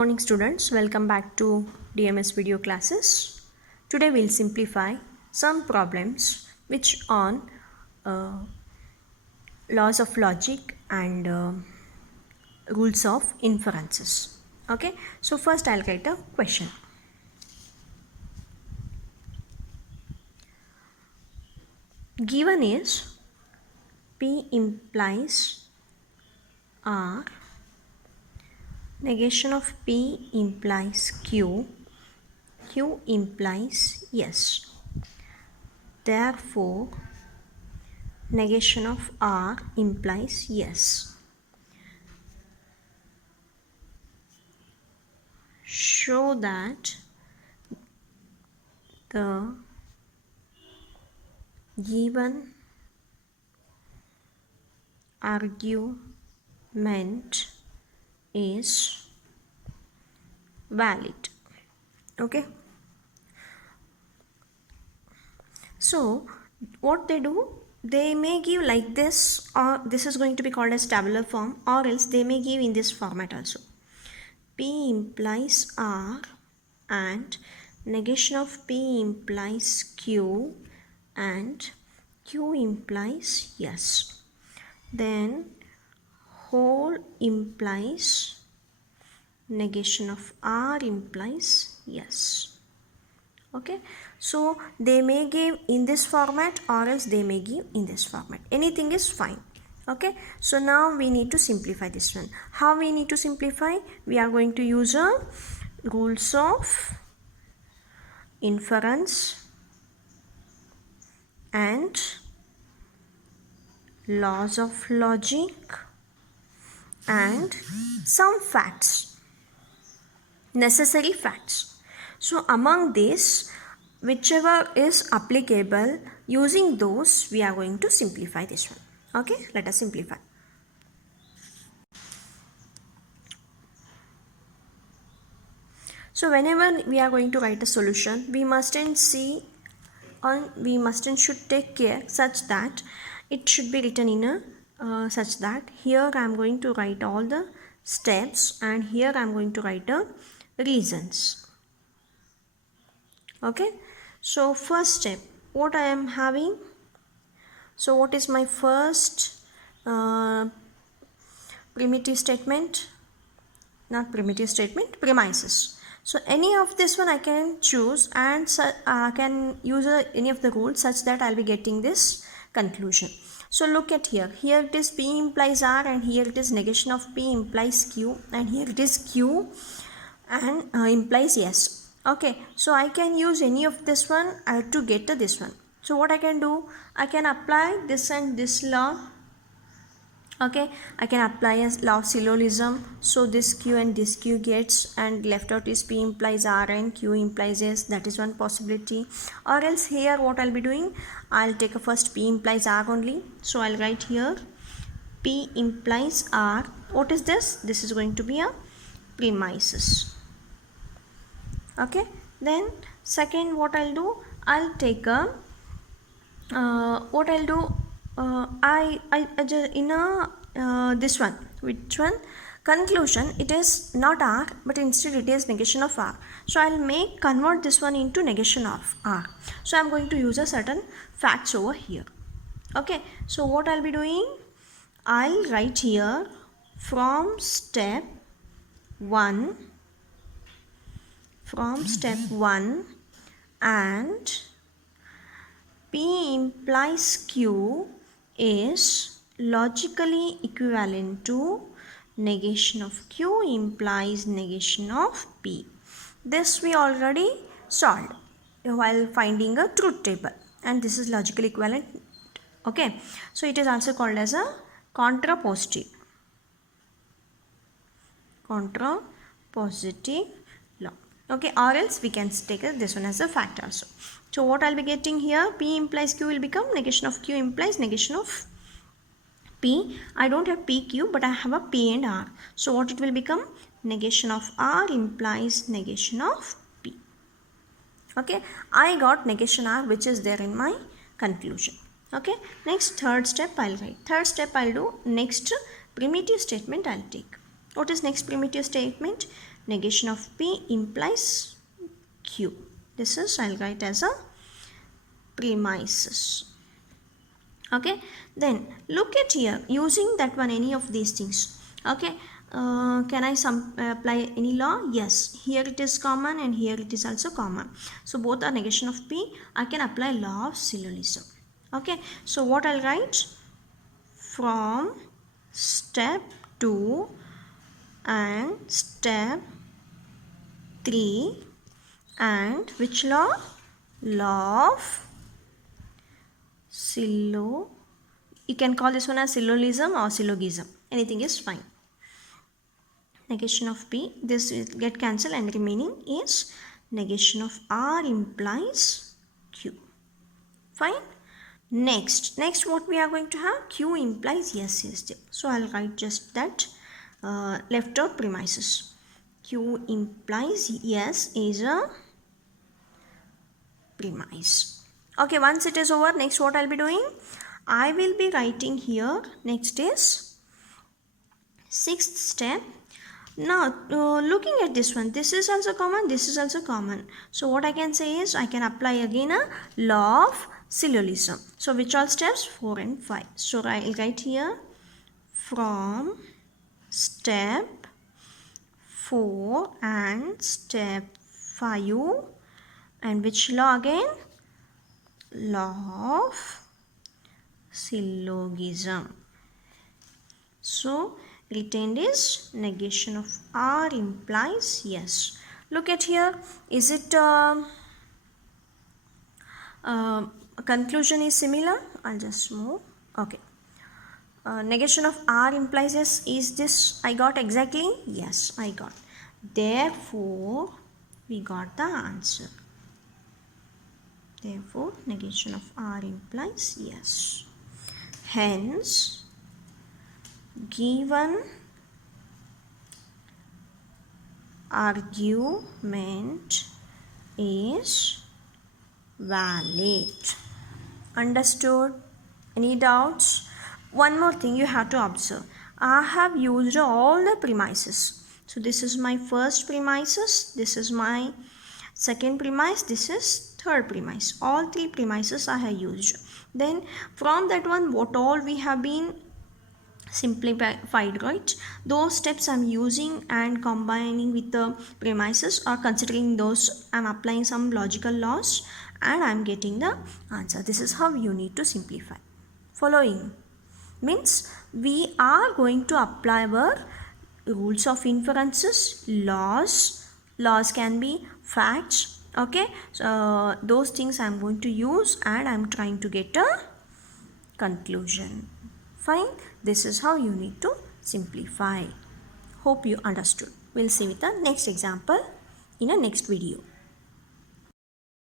Morning students, welcome back to DMS video classes. Today we'll simplify some problems which on laws of logic and rules of inferences. Okay, so first I'll write a question. Given is P implies R, negation of P implies Q, Q implies yes. Therefore, negation of R implies yes. Show that the given argument is valid. Okay, so what they do, they may give like this, or this is going to be called as tabular form, or else they may give in this format also. P implies R and negation of P implies Q and Q implies yes. Then whole implies negation of R implies yes. Okay, so they may give in this format or else they may give in this format. Anything is fine. Okay, so now we need to simplify this one. How we need to simplify? We are going to use a rules of inference and laws of logic and some facts, necessary facts. So among these, whichever is applicable, using those we are going to simplify this one. Okay, let us simplify. So whenever we are going to write a solution, we mustn't see, or we mustn't should take care such that it should be written in a such that here I am going to write all the steps and here I am going to write the reasons. Okay, so first step, what I am having, so what is my first primitive statement, not primitive statement, premises. So any of this one I can choose and can use any of the rules such that I'll be getting this conclusion. So look at here, here it is P implies R and here it is negation of P implies Q and here it is Q and implies yes. Okay, so I can use any of this one to get to this one. So what I can do, I can apply this and this law. Okay, I can apply a law of syllogism. So this Q and this Q gets, and left out is P implies R and Q implies S. That is one possibility. Or else here what I'll be doing, I'll take a first P implies R only. So I'll write here P implies R. What is this? This is going to be a premises. Okay, then second what I'll do, I'll take a what I'll do, I just in a this one, which one, conclusion, it is not R but instead it is negation of R. So I'll convert this one into negation of R. So I'm going to use a certain facts over here. Okay, so what I'll be doing, I'll write here from step 1 and P implies Q is logically equivalent to negation of Q implies negation of P. This we already solved while finding a truth table, and this is logically equivalent. Okay, so it is also called as a contrapositive law. Okay, or else we can take this one as a fact also. So what I'll be getting here, P implies Q will become negation of Q implies negation of P. I don't have PQ but I have a P and R. So what it will become, negation of R implies negation of P. Okay, I got negation R which is there in my conclusion. Okay, next third step I'll write. Third step I'll do, next primitive statement I'll take. What is next primitive statement? negation of P implies Q. This is, I'll write as a premises. Okay, then look at here, using that one, any of these things. Okay, can I apply any law? Yes, here it is common and here it is also common. So both are negation of P. I can apply law of syllogism. Okay, so what I'll write? From step 2 and step 3 and which law? Law of you can call this one as syllogism or syllogism. Anything is fine. Negation of P, this will get cancelled and remaining is negation of R implies Q. Fine. Next what we are going to have? Q implies yes, yes. So I'll write just that left out premises. Q implies yes is a premise. Okay, once it is over, next what I'll be doing? I will be writing here, next is 6th step. Now looking at this one, this is also common, this is also common. So what I can say is I can apply again a law of syllogism. So which all steps? 4 and 5. So I'll write here from step 4 and step 5 and which law again? Law of syllogism. So retained is negation of R implies yes. Look at here, is it conclusion is similar? I'll just move. Okay. Negation of R implies yes. Is this I got exactly? Yes, I got. Therefore, we got the answer. Therefore, negation of R implies yes. Hence, given argument is valid. Understood? Any doubts? One more thing you have to observe. I have used all the premises. So this is my first premises, this is my second premise, this is third premise. All three premises I have used. Then from that one, what all we have been simplified, right? Those steps I'm using and combining with the premises, or considering those, I'm applying some logical laws and I'm getting the answer. This is how you need to simplify. Following means we are going to apply our rules of inferences, laws can be facts. Okay, so those things I'm going to use and I'm trying to get a conclusion. Fine, this is how you need to simplify. Hope you understood. We'll see with the next example in a next video.